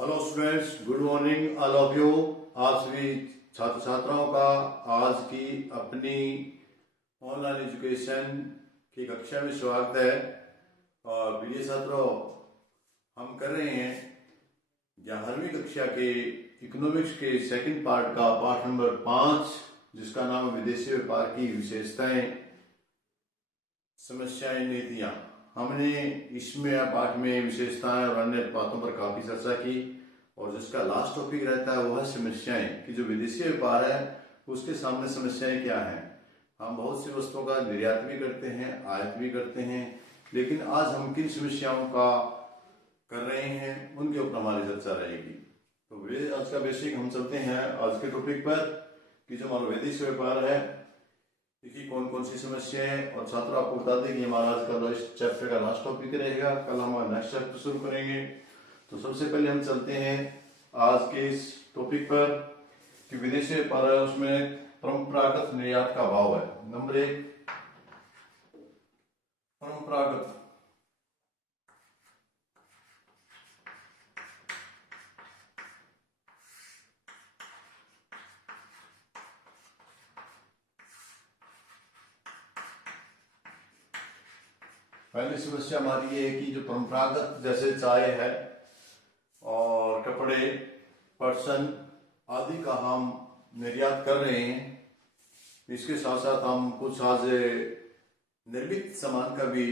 Hello students, good morning all of you. आप सभी छात्र छात्राओं का आज की अपनी ऑनलाइन एजुकेशन की कक्षा में स्वागत है। और प्रिय छात्रों, हम कर रहे हैं 11वीं कक्षा के इकोनॉमिक्स के सेकंड पार्ट का पाठ नंबर 5, जिसका नाम है विदेशी व्यापार की विशेषताएं, समस्याएं, नीतियां। हमने इसमें पाठ में विशेषताएं और अन्य बातों पर काफी चर्चा की, और जिसका लास्ट टॉपिक रहता है वो है समस्याएं कि जो विदेशी व्यापार है उसके सामने समस्याएं क्या हैं। हम बहुत सी वस्तुओं का निर्यात भी करते हैं, आयात भी करते हैं, लेकिन आज हम किन समस्याओं का कर रहे हैं उनके ऊपर हमारी चर्चा रहेगी। तो वे आज का बेसिक हम चलते हैं आज के टॉपिक पर कि जो हमारा विदेशी व्यापार है इसकी कौन कौन सी समस्याएं। और छात्र आपको बता दें कि हमारा आज का इस चैप्टर का लास्ट टॉपिक रहेगा, कल हम नेक्स्ट चैप्टर शुरू करेंगे। तो सबसे पहले हम चलते हैं आज के इस टॉपिक पर कि विदेशी व्यापार है उसमें परंपरागत निर्यात का भाव है। नंबर 1, परंपरागत। पहली समस्या हमारी ये है कि जो परंपरागत जैसे चाय है और कपड़े, पर्सन आदि का हम निर्यात कर रहे हैं। इसके साथ साथ हम कुछ आज निर्मित सामान का भी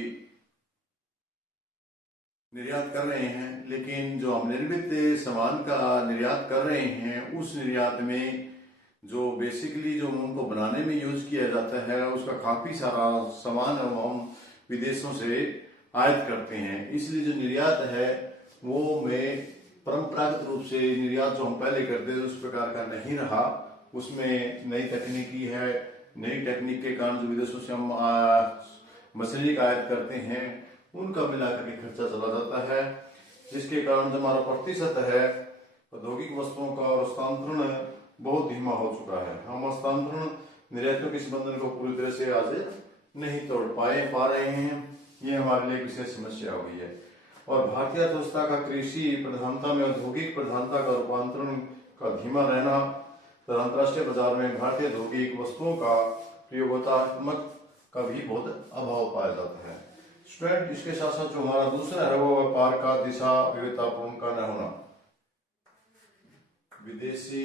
निर्यात कर रहे हैं, लेकिन जो हम निर्मित सामान का निर्यात कर रहे हैं उस निर्यात में जो बेसिकली जो उनको बनाने में यूज किया जाता है उसका काफी सारा सामान हम विदेशों से आयात करते हैं। इसलिए जो निर्यात है वो में परंपरागत रूप से निर्यात जो हम पहले करते थे उस प्रकार का नहीं रहा। उसमें नई तकनीकी है, नई टेक्निक के कारण जो विदेशों से हम मछली का आयात करते हैं उनका मिलाकर के खर्चा चला जाता है, जिसके कारण जो हमारा प्रतिशत है औद्योगिक वस्तुओं का और हस्तांतरण बहुत धीमा हो चुका है। हम हस्तांतरण निर्यातों के संबंधन को पूरी तरह से आज नहीं तोड़ पा रहे हैं। ये हमारे लिए विशेष समस्या हो गई है। और भारतीय अर्थव्यवस्था का कृषि प्रधानता में औद्योगिक प्रधानता का रूपांतरण का धीमा रहना तथा अंतर्राष्ट्रीय बाजार में भारतीय औद्योगिक वस्तुओं का प्रयोगात्मक का भी बहुत अभाव पाया जाता है। स्टूडेंट, इसके साथ साथ जो हमारा दूसरा है वो व्यापार का दिशा विविधतापूर्ण का न होना। विदेशी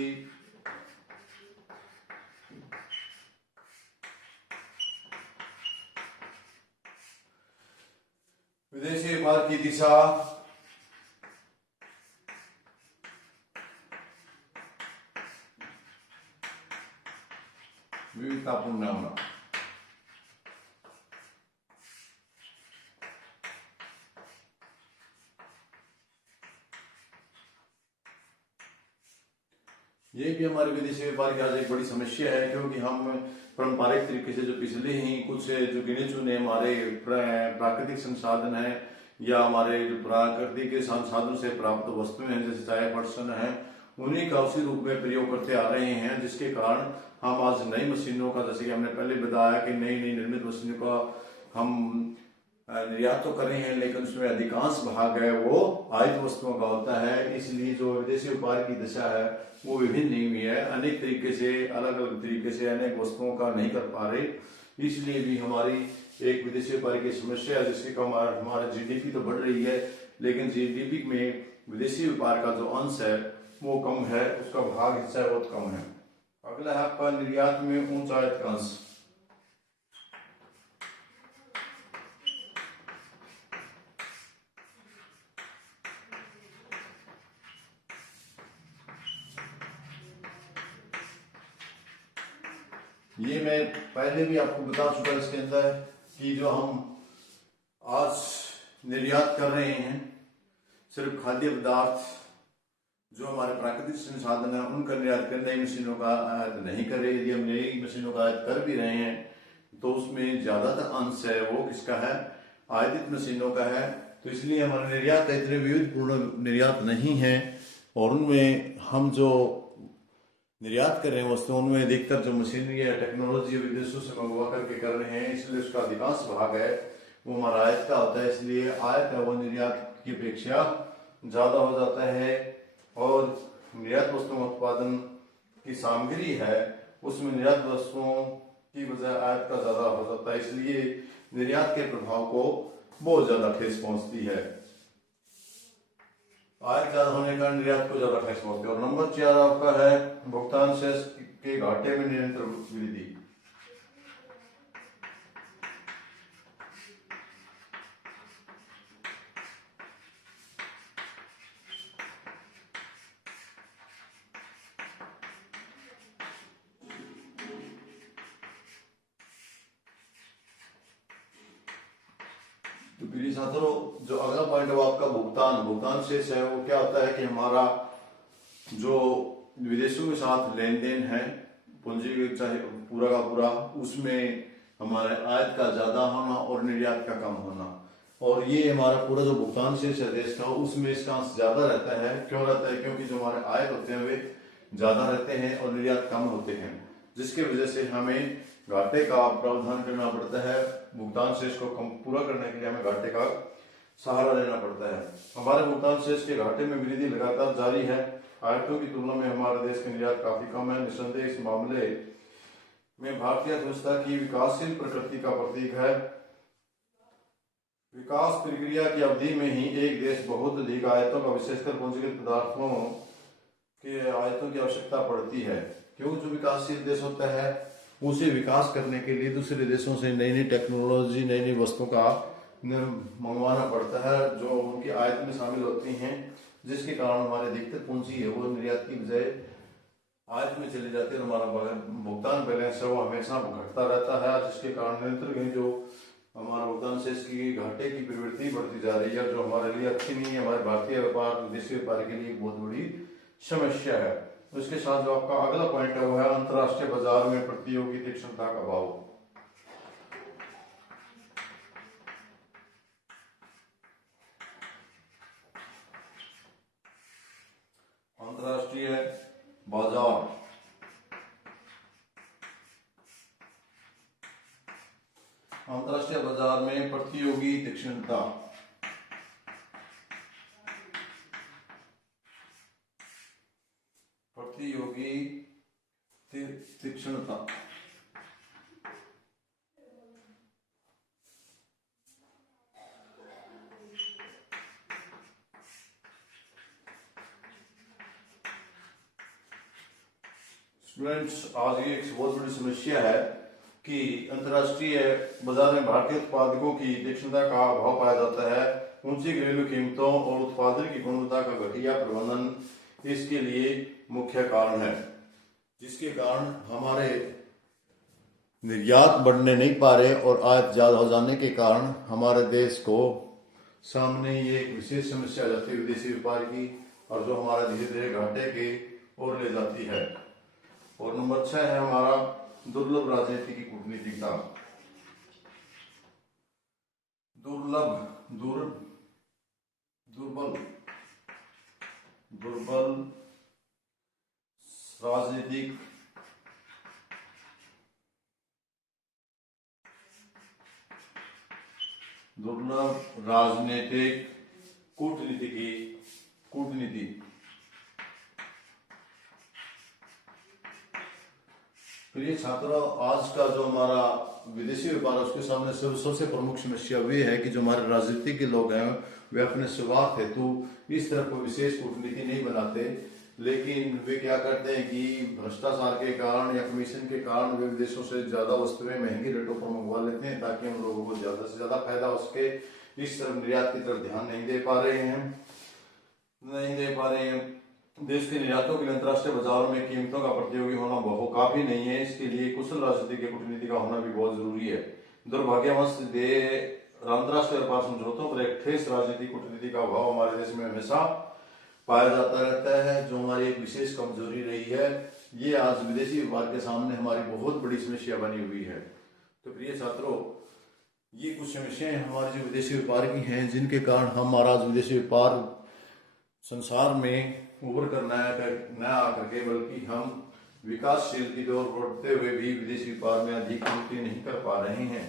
व्यापार की दिशा विविधतापूर्ण न होना। ये भी हमारे विदेशी व्यापार की आज एक बड़ी समस्या है, क्योंकि हम पारंपरिक तरीके से जो पिछले ही कुछ जो गिने चुने हमारे प्राकृतिक संसाधन है या हमारे जो प्राकृतिक संसाधनों से प्राप्त वस्तुएं हैं जैसे चाय, पर्सन है, उन्हीं का उसी रूप में प्रयोग करते आ रहे हैं, जिसके कारण हम आज नई मशीनों का, जैसे कि हमने पहले बताया कि नई नई निर्मित मशीनों का हम निर्यात तो कर रहे हैं, लेकिन उसमें अधिकांश भाग है वो आयात वस्तुओं का होता है। इसलिए जो विदेशी व्यापार की दिशा है वो विभिन्न नहीं हुई है, अनेक तरीके से, अलग अलग तरीके से अनेक वस्तुओं का नहीं कर पा रहे। इसलिए भी हमारी एक विदेशी व्यापार की समस्या है, जिसके कारण हमारा जीडीपी तो बढ़ रही है, लेकिन जीडीपी में विदेशी व्यापार का जो अंश है वो कम है, उसका भाग हिस्सा बहुत कम है। अगला है आपका निर्यात में उच्च आयात का अंश। ये मैं पहले भी आपको बता चुका इसके अंदर कि जो हम आज निर्यात कर रहे हैं सिर्फ खाद्य पदार्थ, जो हमारे प्राकृतिक संसाधन है उनका निर्यात कर, नई मशीनों का आयात नहीं कर रहे। यदि हम नई मशीनों का आयात कर भी रहे हैं तो उसमें ज्यादातर अंश है वो किसका है, आयातित मशीनों का है। तो इसलिए हमारा निर्यात इतने विविधपूर्ण निर्यात नहीं है, और उनमें हम जो निर्यात कर रहे हैं वस्तुओं में अधिकतर जो मशीनरी है, टेक्नोलॉजी विदेशों से मंगवा करके कर रहे हैं, इसलिए उसका अधिकांश भाग है वो हमारा आयात का होता है। इसलिए आयात है वो निर्यात की अपेक्षा ज्यादा हो जाता है। और निर्यात वस्तुओं उत्पादन की सामग्री है उसमें निर्यात वस्तुओं की बजाय आयात का ज्यादा हो जाता है, इसलिए निर्यात के प्रभाव को बहुत ज्यादा ठेस पहुंचती है। आयात ज्यादा होने का निर्यात को ज्यादा ठेस पहुंचती है। और नंबर 4 आपका है भुगतान शेष के घाटे में निरंतर वृद्धि। तो प्रिय छात्रों, जो अगला पॉइंट है वो आपका भुगतान शेष है। वो क्या होता है कि हमारा जो विदेशों के साथ लेन देन है पूंजी चाहे पूरा का पूरा, उसमें हमारे आयात का ज्यादा होना और निर्यात का कम होना, और ये हमारा पूरा जो भुगतान शेष है देश का उसमें इसका अंश ज्यादा रहता है। क्यों रहता है? क्योंकि जो हमारे आयत होते हैं वे ज्यादा रहते हैं और निर्यात कम होते हैं, जिसकी वजह से हमें घाटे का प्रावधान करना पड़ता है। भुगतान शेष को कम पूरा करने के लिए हमें घाटे का सहारा लेना पड़ता है। हमारे भुगतान शेष के घाटे में वृद्धि लगातार जारी है। आयातों की तुलना में हमारे देश के निर्यात काफी कम है। निस्संदेह इस मामले में भारतीय अर्थव्यवस्था की विकासशील प्रकृति का प्रतीक है। विकास प्रक्रिया की अवधि में ही एक देश बहुत अधिक आयतों का, विशेषकर पूंजीगत पदार्थों के आयतों की आवश्यकता पड़ती है। क्योंकि जो विकासशील देश होता है उसे विकास करने के लिए दूसरे देशों से नई नई टेक्नोलॉजी, नई नई वस्तुओं का मंगवाना पड़ता है जो उनकी आयत में शामिल होती हैं, जिसके कारण हमारे अधिकतर पूंजी है वो निर्यात की बजाय आयत में चली जाती है। हमारा भुगतान बैलेंस है वो हमेशा घटता रहता है, जिसके कारण निरंतर जो हमारा भुगतान शेष की घाटे की प्रवृत्ति बढ़ती जा रही है, जो हमारे लिए अच्छी नहीं है। हमारे भारतीय व्यापार, विदेशी व्यापार के लिए एक बहुत बड़ी समस्या है। उसके साथ जो आपका अगला पॉइंट है वो है अंतर्राष्ट्रीय बाजार में प्रतियोगी तीक्ष्णता का अभाव। अंतर्राष्ट्रीय बाजार, अंतर्राष्ट्रीय बाजार में प्रतियोगी तीक्ष्णता। प्रतियोगी तीक्ष्णता स्टूडेंट्स, आज ये एक बहुत बड़ी समस्या है कि अंतर्राष्ट्रीय बाजार में भारतीय उत्पादकों की तीक्ष्णता का अभाव पाया जाता है। ऊंची घरेलू कीमतों और उत्पादन की गुणवत्ता का घटिया प्रबंधन इसके लिए मुख्य कारण है, जिसके कारण हमारे निर्यात बढ़ने नहीं पा रहे और आयात ज्यादा हो जाने के कारण हमारे देश को सामने ये एक विशेष समस्या आ जाती है विदेशी व्यापार की, और जो हमारा धीरे धीरे घाटे के ओर ले जाती है। और नंबर 6 है हमारा दुर्लभ राजनीति की कूटनीतिकता। दुर्बल राजनीतिक दुर्लभ राजनीतिक कूटनीति प्रिय छात्रों, आज का जो हमारा विदेशी व्यापार है उसके सामने सबसे प्रमुख समस्या वे है कि जो हमारे राजनीति के लोग हैं वे अपने स्वार्थ हेतु इस तरह कोई विशेष कूटनीति नहीं बनाते, लेकिन वे क्या करते हैं कि भ्रष्टाचार के कारण या कमीशन के कारण वे विदेशों से ज्यादा वस्तुएं महंगी रेटों पर मंगवा लेते हैं ताकि हम लोगों को ज्यादा से ज्यादा फायदा हो सके। इस तरफ निर्यात की तरफ ध्यान नहीं दे पा रहे हैं। देश के निर्यातों के लिए अंतर्राष्ट्रीय बाजारों में कीमतों का प्रतियोगी होना बहुत काफी नहीं है। इसके लिए कुशल राजनीतिक कूटनीति का होना भी बहुत जरूरी है। दुर्भाग्यवश अंतर्राष्ट्रीय व्यापार समझौतों पर एक ठोस राजनीतिक कूटनीति का अभाव हमारे देश में हमेशा पाया जाता रहता है, जो हमारी एक विशेष कमजोरी रही है। ये आज विदेशी व्यापार के सामने हमारी बहुत बड़ी समस्या बनी हुई है। तो प्रिय छात्रों, ये कुछ समस्याएं हमारे जो विदेशी व्यापार की हैं, जिनके कारण हमारा आज विदेशी व्यापार संसार में उभर कर नया आकर के, बल्कि हम विकासशील की ओर बढ़ते हुए भी विदेशी व्यापार में अधिक उन्नति नहीं कर पा रहे हैं।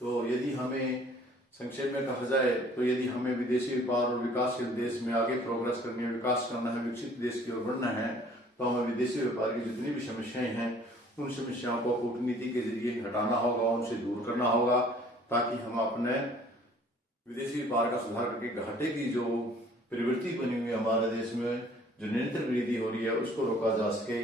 तो यदि हमें संक्षेप में कहा जाए तो यदि हमें विदेशी व्यापार और विकासशील देश में आगे प्रोग्रेस करनी है, विकास करना है, विकसित देश की ओर बढ़ना है, तो हमें विदेशी व्यापार की जितनी भी समस्याएं हैं उन समस्याओं को कूटनीति के जरिए हटाना होगा, उनसे दूर करना होगा, ताकि हम अपने विदेशी व्यापार का सुधार करके घाटे की जो प्रवृत्ति बनी हुई है हमारे देश में, जो निरंतर वृद्धि हो रही है, उसको रोका जा सके।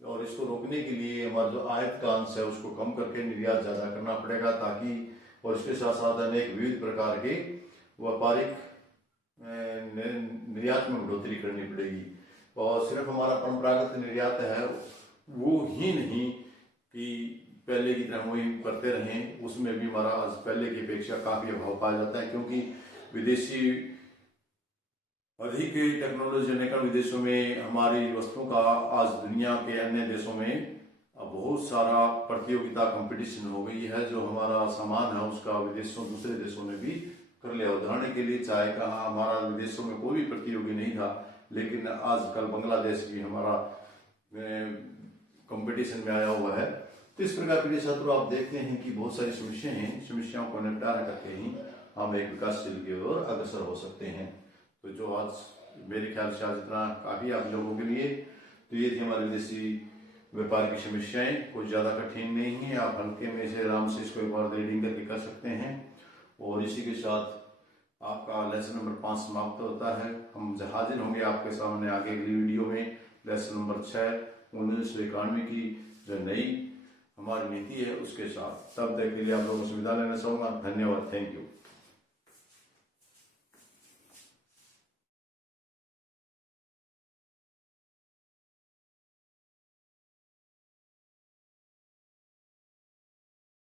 और इसको रोकने के लिए हमारा जो आयात का अंश है उसको कम करके निर्यात ज्यादा करना पड़ेगा, ताकि और इसके साथ साथ अनेक विविध प्रकार के व्यापारिक निर्यात में बढ़ोतरी करनी पड़ेगी। और सिर्फ हमारा परंपरागत निर्यात है वो ही नहीं कि पहले की तरह वही करते रहें, उसमें भी हमारा पहले की अपेक्षा काफी अभाव पाया जाता है, क्योंकि विदेशी अधिक टेक्नोलॉजी आने का विदेशों में हमारी वस्तुओं का आज दुनिया के अन्य देशों में अब बहुत सारा प्रतियोगिता कंपटीशन हो गई है। जो हमारा सामान है उसका विदेशों दूसरे देशों ने भी कर लिया। उदाहरण के लिए चाय का हमारा विदेशों में कोई भी प्रतियोगी नहीं था, लेकिन आजकल बांग्लादेश भी हमारा कंपटीशन में आया हुआ है। तो इस प्रकार प्रिय छात्रों, आप देखते हैं कि बहुत सारी समस्याएं हैं, समस्याओं को निपटारा करके ही हम एक विकासशील की ओर अग्रसर हो सकते हैं। तो जो आज मेरे ख्याल से आज इतना काफी आप लोगों के लिए, तो ये थी हमारे विदेशी व्यापार की समस्याएं। कुछ ज्यादा कठिन नहीं है, आप हल्के में से आराम से इसको एक बार रीडिंग करके कर सकते हैं। और इसी के साथ आपका लेसन नंबर 5 समाप्त होता है। हम हाजिर होंगे आपके सामने आगे अगली वीडियो में लेसन नंबर 6 1991 की जो नई हमारी नीति है उसके साथ। तब तक के लिए आप लोगों से विदा लेना चाहूंगा। धन्यवाद, थैंक यू।